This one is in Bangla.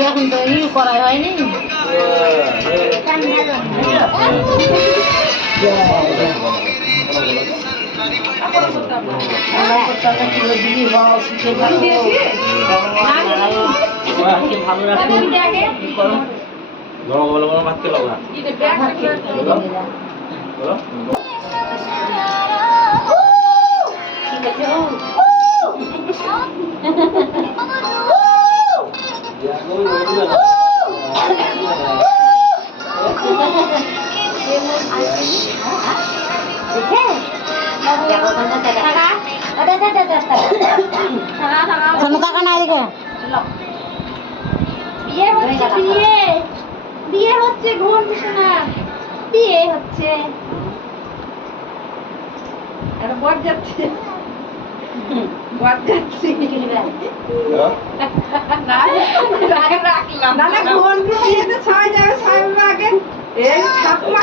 এখন তো ই করা হয়নি। বিয়ে হচ্ছে ঘুম শোনা বিয়ে হচ্ছে বর যাচ্ছে রাখলাম দাদা ঘুম বিয়েতে ছয় যাবে ছয় আগে এই ঠাকুমা